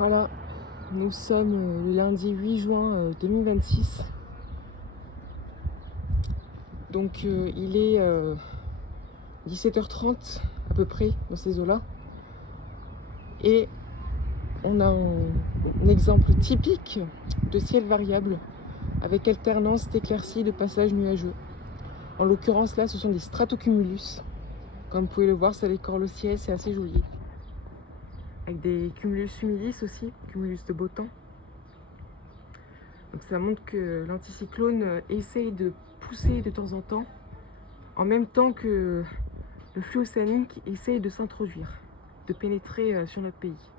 Voilà, nous sommes le lundi 8 juin 2026. Donc il est 17h30 à peu près dans ces eaux-là. Et on a un exemple typique de ciel variable avec alternance d'éclaircies de passages nuageux. En l'occurrence là, ce sont des stratocumulus. Comme vous pouvez le voir, ça décore le ciel, c'est assez joli. Avec des cumulus humilis aussi, cumulus de beau temps. Donc ça montre que l'anticyclone essaye de pousser de temps en temps, en même temps que le flux océanique essaye de s'introduire, de pénétrer sur notre pays.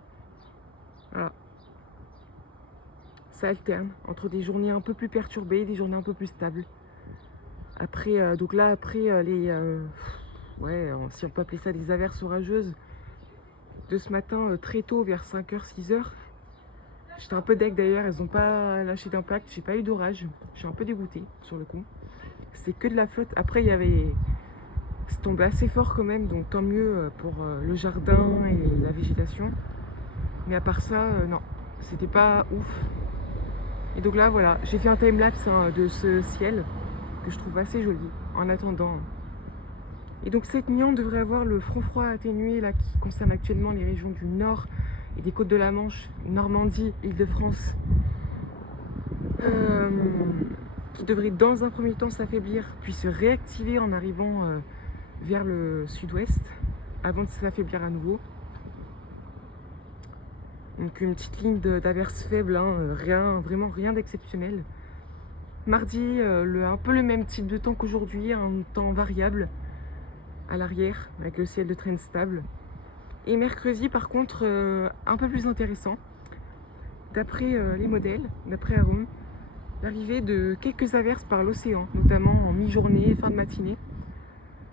Voilà. Ça alterne entre des journées un peu plus perturbées et des journées un peu plus stables. Après, donc là, après si on peut appeler ça des averses orageuses, de ce matin très tôt vers 5h, 6h. J'étais un peu deg d'ailleurs, elles n'ont pas lâché d'impact, j'ai pas eu d'orage. Je suis un peu dégoûtée sur le coup. C'est que de la flotte. Après, c'est tombé assez fort quand même, donc tant mieux pour le jardin et la végétation. Mais à part ça, non, c'était pas ouf. Et donc là, voilà, j'ai fait un timelapse de ce ciel que je trouve assez joli en attendant. Et donc cette nuit, on devrait avoir le front froid atténué là, qui concerne actuellement les régions du nord et des côtes de la Manche, Normandie, Île-de-France, qui devrait dans un premier temps s'affaiblir, puis se réactiver en arrivant vers le sud-ouest, avant de s'affaiblir à nouveau. Donc une petite ligne d'averse faible, vraiment rien d'exceptionnel. Mardi, un peu le même type de temps qu'aujourd'hui, un temps variable à l'arrière, avec le ciel de traîne stable. Et mercredi, par contre, un peu plus intéressant. D'après les modèles, d'après Arome, l'arrivée de quelques averses par l'océan, notamment en mi-journée, fin de matinée.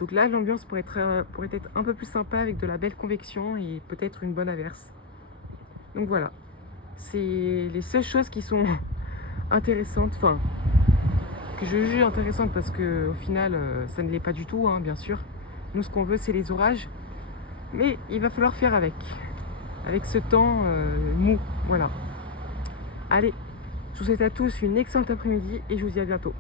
Donc là, l'ambiance pourrait être un peu plus sympa avec de la belle convection et peut-être une bonne averse. Donc voilà, c'est les seules choses qui sont intéressantes, enfin, que je juge intéressantes parce qu'au final, ça ne l'est pas du tout, bien sûr. Nous, ce qu'on veut, c'est les orages. Mais il va falloir faire avec ce temps mou, voilà. Allez, je vous souhaite à tous une excellente après-midi et je vous dis à bientôt.